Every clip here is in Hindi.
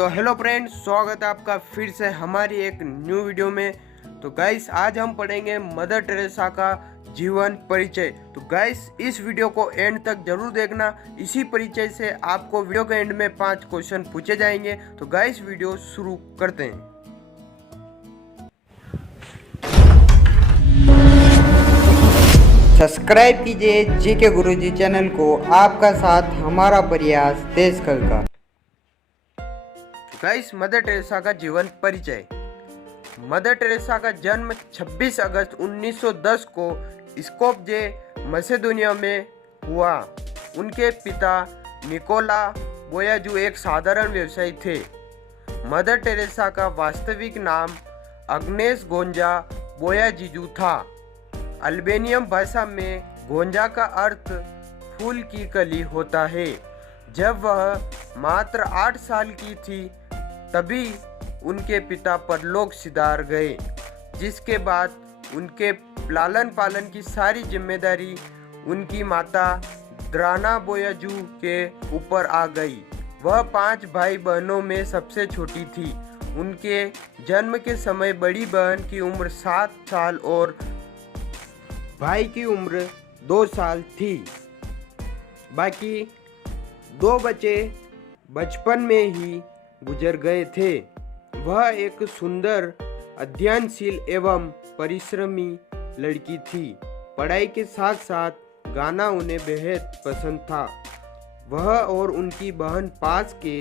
तो हेलो फ्रेंड्स, स्वागत है आपका फिर से हमारी एक न्यू वीडियो में। तो गाइस, आज हम पढ़ेंगे मदर टेरेसा का जीवन परिचय। तो गाइस, इस वीडियो को एंड तक जरूर देखना। इसी परिचय से आपको वीडियो के एंड में 5 क्वेश्चन पूछे जाएंगे। तो गाइस, वीडियो शुरू करते हैं। सब्सक्राइब कीजिए जीके गुरुजी चैनल को। आपका साथ हमारा प्रयास देश कल का। गाइस, मदर टेरेसा का जीवन परिचय। मदर टेरेसा का जन्म 26 अगस्त 1910 को स्कोपजे, मैसेडोनिया में हुआ। उनके पिता निकोला बोयाजू एक साधारण व्यवसायी थे। मदर टेरेसा का वास्तविक नाम अग्नेस गोंजा बोयाजीजू था। अल्बेनियन भाषा में गोंजा का अर्थ फूल की कली होता है। जब वह मात्र 8 साल की थी तभी उनके पिता परलोक सिधार गए, जिसके बाद उनके लालन पालन की सारी जिम्मेदारी उनकी माता द्राना बोयाजू के ऊपर आ गई। वह 5 भाई बहनों में सबसे छोटी थी। उनके जन्म के समय बड़ी बहन की उम्र 7 साल और भाई की उम्र 2 साल थी। बाकी 2 बच्चे बचपन में ही गुजर गए थे। वह एक सुंदर, अध्ययनशील एवं परिश्रमी लड़की थी। पढ़ाई के साथ साथ गाना उन्हें बेहद पसंद था। वह और उनकी बहन पास के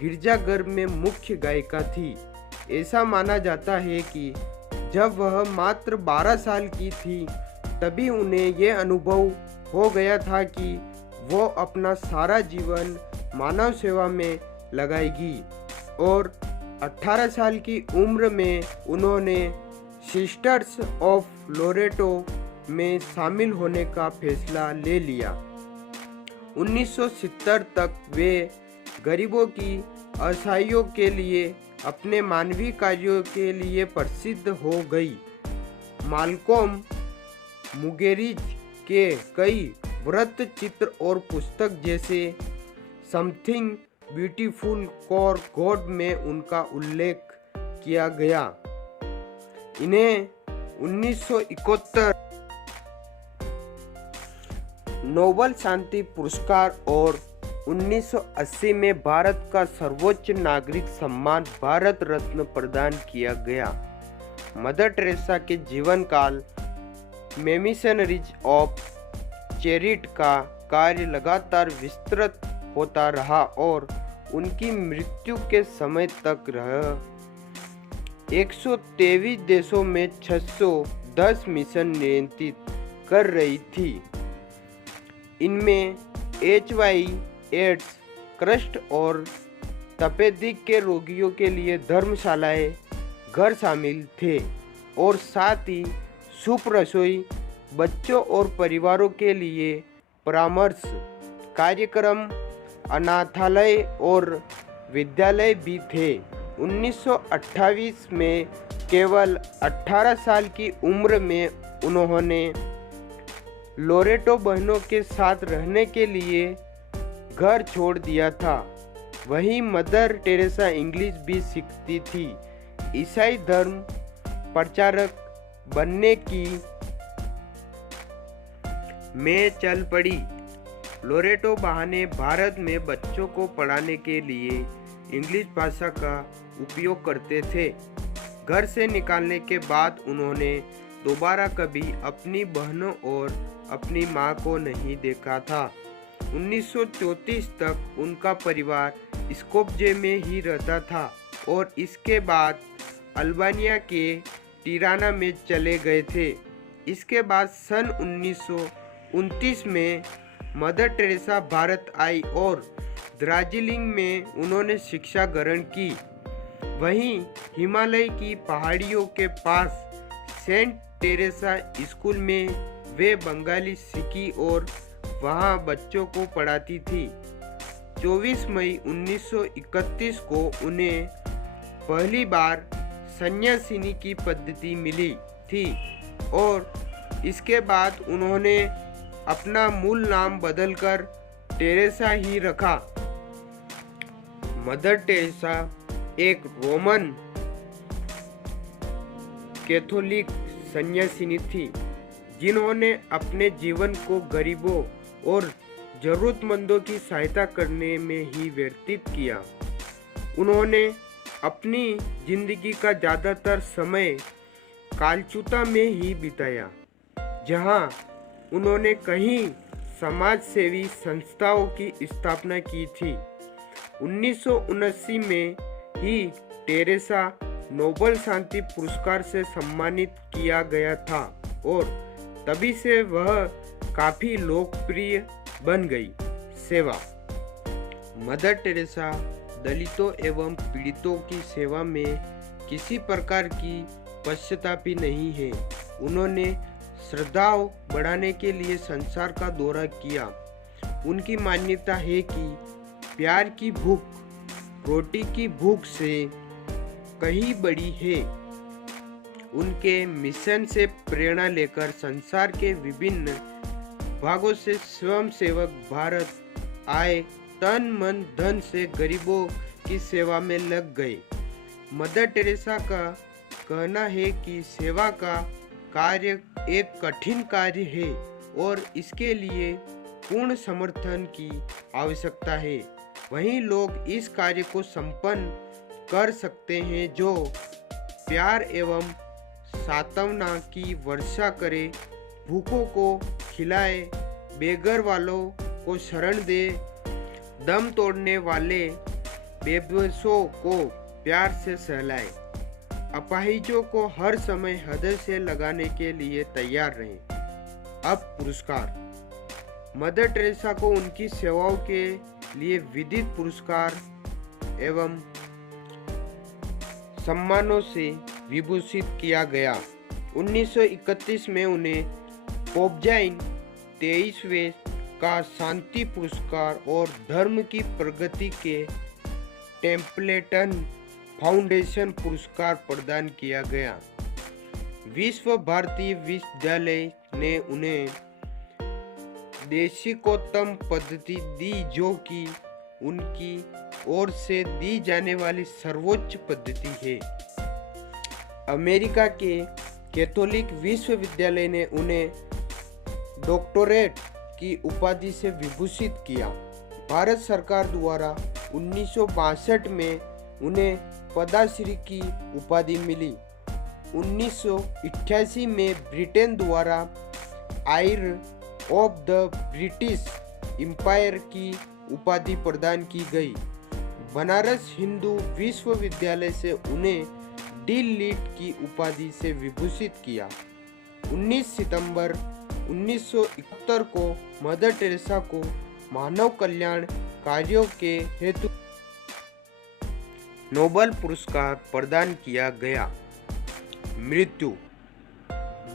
गिरजाघर में मुख्य गायिका थी। ऐसा माना जाता है कि जब वह मात्र 12 साल की थी तभी उन्हें यह अनुभव हो गया था कि वो अपना सारा जीवन मानव सेवा में लगाएगी, और 18 साल की उम्र में उन्होंने सिस्टर्स ऑफ लोरेटो में शामिल होने का फैसला ले लिया। 1970 तक वे गरीबों की असहायों के लिए अपने मानवीय कार्यों के लिए प्रसिद्ध हो गई। माल्कोम मुगेरिज के कई वृत्त चित्र और पुस्तक जैसे समथिंग ब्यूटीफुल फॉर गॉड में उनका उल्लेख किया गया। इन्हें 1971 नोबेल शांति पुरस्कार और 1980 में भारत का सर्वोच्च नागरिक सम्मान भारत रत्न प्रदान किया गया। मदर टेरेसा के जीवन काल मिशनरीज ऑफ चैरिटी का कार्य लगातार विस्तृत होता रहा और उनकी मृत्यु के समय तक रहा। 123 देशों में 610 मिशन नियंत्रित कर रही थी। इनमें HIV, एड्स, कुष्ठ और तपेदिक के रोगियों के लिए धर्मशालाएं, घर शामिल थे, और साथ ही सूप रसोई, बच्चों और परिवारों के लिए परामर्श कार्यक्रम, अनाथालय और विद्यालय भी थे। 1928 में केवल 18 साल की उम्र में उन्होंने लोरेटो बहनों के साथ रहने के लिए घर छोड़ दिया था। वहीं मदर टेरेसा इंग्लिश भी सीखती थी। ईसाई धर्म प्रचारक बनने की में चल पड़ी। लोरेटो बहाने भारत में बच्चों को पढ़ाने के लिए इंग्लिश भाषा का उपयोग करते थे। घर से निकालने के बाद उन्होंने दोबारा कभी अपनी बहनों और अपनी मां को नहीं देखा था। 1934 तक उनका परिवार स्कोपजे में ही रहता था और इसके बाद अल्बानिया के टिराना में चले गए थे। इसके बाद सन 1929 में मदर टेरेसा भारत आई और दार्जिलिंग में उन्होंने शिक्षा ग्रहण की। वहीं हिमालय की पहाड़ियों के पास सेंट टेरेसा स्कूल में वे बंगाली सीखी और वहां बच्चों को पढ़ाती थी। 24 मई 1931 को उन्हें पहली बार सन्यासिनी की पद्धति मिली थी और इसके बाद उन्होंने अपना मूल नाम बदलकर टेरेसा ही रखा। मदर टेरेसा एक रोमन कैथोलिक सन्यासिनी थी जिन्होंने अपने जीवन को गरीबों और जरूरतमंदों की सहायता करने में ही व्यतीत किया। उन्होंने अपनी जिंदगी का ज़्यादातर समय कालचुता में ही बिताया, जहां उन्होंने कई समाज सेवी संस्थाओं की स्थापना की थी। 1979 में ही टेरेसा नोबेल शांति पुरस्कार से सम्मानित किया गया था और तभी से वह काफी लोकप्रिय बन गई। सेवा। मदर टेरेसा दलितों एवं पीड़ितों की सेवा में किसी प्रकार की पश्चातापी नहीं है। उन्होंने श्रद्धाओं बढ़ाने के लिए संसार का दौरा किया। उनकी मान्यता है कि प्यार की भूख रोटी की भूख से कहीं बड़ी है। उनके मिशन से प्रेरणा लेकर संसार के विभिन्न भागों से स्वयंसेवक भारत आए, तन मन धन से गरीबों की सेवा में लग गए। मदर टेरेसा का कहना है कि सेवा का कार्य एक कठिन कार्य है और इसके लिए पूर्ण समर्थन की आवश्यकता है। वहीं लोग इस कार्य को संपन्न कर सकते हैं जो प्यार एवं सांत्वना की वर्षा करे, भूखों को खिलाए, बेघर वालों को शरण दे, दम तोड़ने वाले बेबसों को प्यार से सहलाए, अपाहिजों को हर समय हृदय से लगाने के लिए तैयार रहें। अब पुरस्कार। मदर टेरेसा को उनकी सेवाओं के लिए विविध पुरस्कार एवं सम्मानों से विभूषित किया गया। 1931 में उन्हें पोपजाइन 23वें का शांति पुरस्कार और धर्म की प्रगति के टेम्पलेटन फाउंडेशन पुरस्कार प्रदान किया गया। विश्व भारती विश्वविद्यालय ने उन्हें देशिकोत्तम पद्धति दी, जो कि उनकी ओर से दी जाने वाली सर्वोच्च पद्धति है। अमेरिका के कैथोलिक विश्वविद्यालय ने उन्हें डॉक्टरेट की उपाधि से विभूषित किया। भारत सरकार द्वारा 1962 में उन्हें पद्मश्री की उपाधि मिली। 1988 में ब्रिटेन द्वारा आयर ऑफ द ब्रिटिश एम्पायर की उपाधि प्रदान की गई। बनारस हिंदू विश्वविद्यालय से उन्हें डी लिट की उपाधि से विभूषित किया। 19 सितंबर 1971 को मदर टेरेसा को मानव कल्याण कार्यों के हेतु नोबेल पुरस्कार प्रदान किया गया। मृत्यु।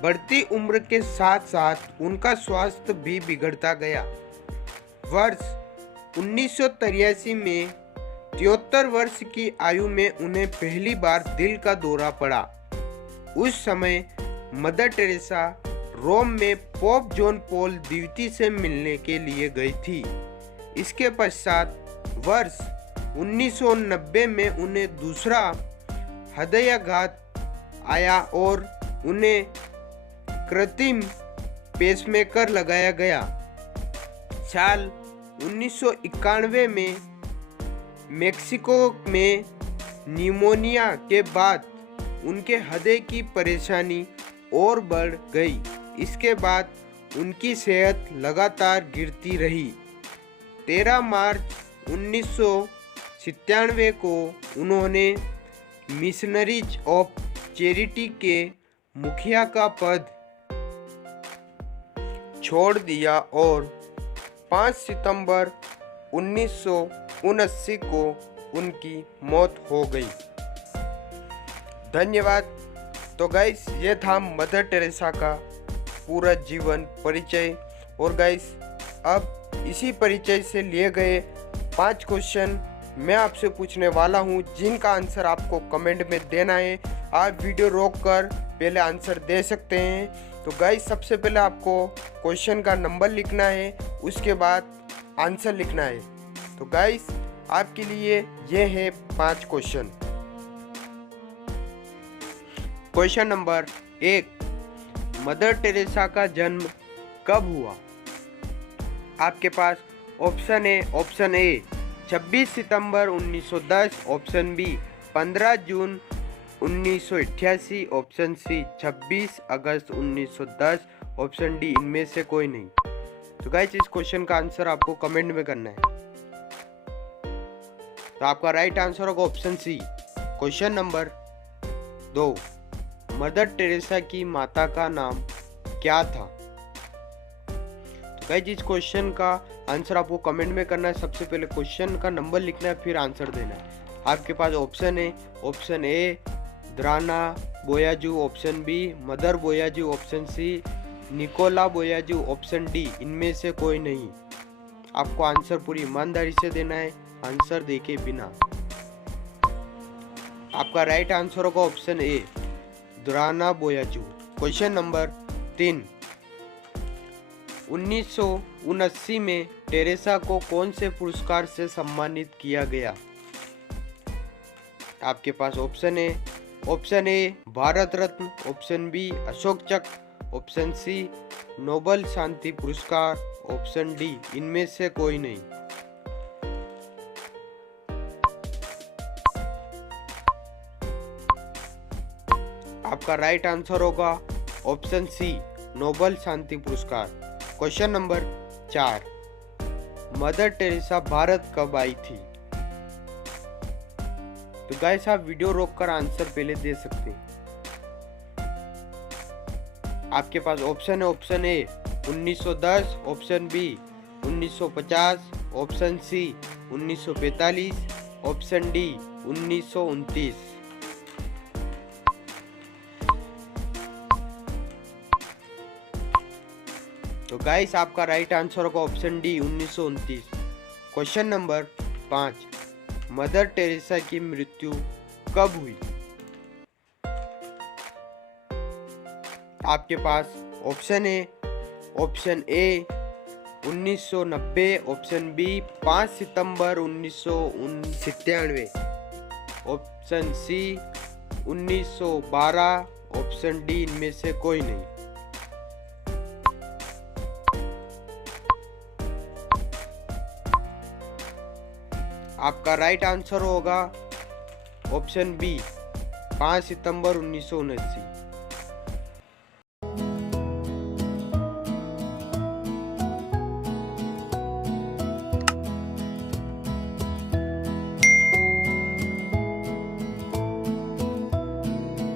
बढ़ती उम्र के साथ साथ उनका स्वास्थ्य भी बिगड़ता गया। वर्ष 1983 में 73 वर्ष की आयु में उन्हें पहली बार दिल का दौरा पड़ा। उस समय मदर टेरेसा रोम में पोप जॉन पॉल द्वितीय से मिलने के लिए गई थी। इसके पश्चात वर्ष 1990 में उन्हें दूसरा हृदयाघात आया और उन्हें कृत्रिम पेसमेकर लगाया गया। साल 1991 में मेक्सिको में निमोनिया के बाद उनके हृदय की परेशानी और बढ़ गई। इसके बाद उनकी सेहत लगातार गिरती रही। 13 मार्च 1997 को उन्होंने मिशनरीज ऑफ चैरिटी के मुखिया का पद छोड़ दिया और 5 सितंबर 1979 को उनकी मौत हो गई। धन्यवाद। तो गाइस, ये था मदर टेरेसा का पूरा जीवन परिचय। और गाइस, अब इसी परिचय से लिए गए 5 क्वेश्चन मैं आपसे पूछने वाला हूँ, जिनका आंसर आपको कमेंट में देना है। आप वीडियो रोककर पहले आंसर दे सकते हैं। तो गाइस, सबसे पहले आपको क्वेश्चन का नंबर लिखना है, उसके बाद आंसर लिखना है। तो गाइस, आपके लिए ये है 5 question. Question number 1, Mother Teresa का जन्म कब हुआ? आपके पास ऑप्शन ए 26 सितंबर 1910, ऑप्शन बी 15 जून 1988, ऑप्शन सी 26 अगस्त 1910, ऑप्शन डी इनमें से कोई नहीं। तो गाइस इस क्वेश्चन का आंसर आपको कमेंट में करना है। तो आपका राइट आंसर होगा option C. Question number 2, Mother Teresa की माता का नाम क्या था? तो गाइस इस क्वेश्चन का आंसर आपको कमेंट में करना है। सबसे पहले क्वेश्चन का नंबर लिखना है, फिर आंसर देना है। आपके पास option A Drana Bojaxhiu, option B mother Bojaxhiu, option C Nikola Bojaxhiu, option D इनमें से कोई नहीं। आपको आंसर पूरी ईमानदारी से देना है, आंसर देके बिना। आपका राइट आंसर होगा option A Drana बोयाजू। Question number 3, 1979 में टेरेसा को कौन से पुरस्कार से सम्मानित किया गया? आपके पास option A Bharat Ratna, option B Ashok Chakra, option C Nobel शांति पुरस्कार, ऑप्शन डी इनमें से कोई नहीं। आपका राइट आंसर होगा ऑप्शन सी नोबेल शांति पुरस्कार। Question number 4, mother Teresa Bharat कब आई थी? तो गाइस आप वीडियो रोककर आंसर पहले दे सकते हैं। आपके पास option A 1910, option B 1950, option C 1945, option D 1929। तो गाइस आपका राइट आंसर होगा option D 1929। Question number 5, Mother Teresa की मृत्यु कब हुई? आपके पास ऑप्शन ए 1990, ऑप्शन बी 5 सितंबर 1997, ऑप्शन सी 1912, ऑप्शन डी इनमें से कोई नहीं। आपका राइट आंसर होगा ऑप्शन बी 5 सितंबर 1979।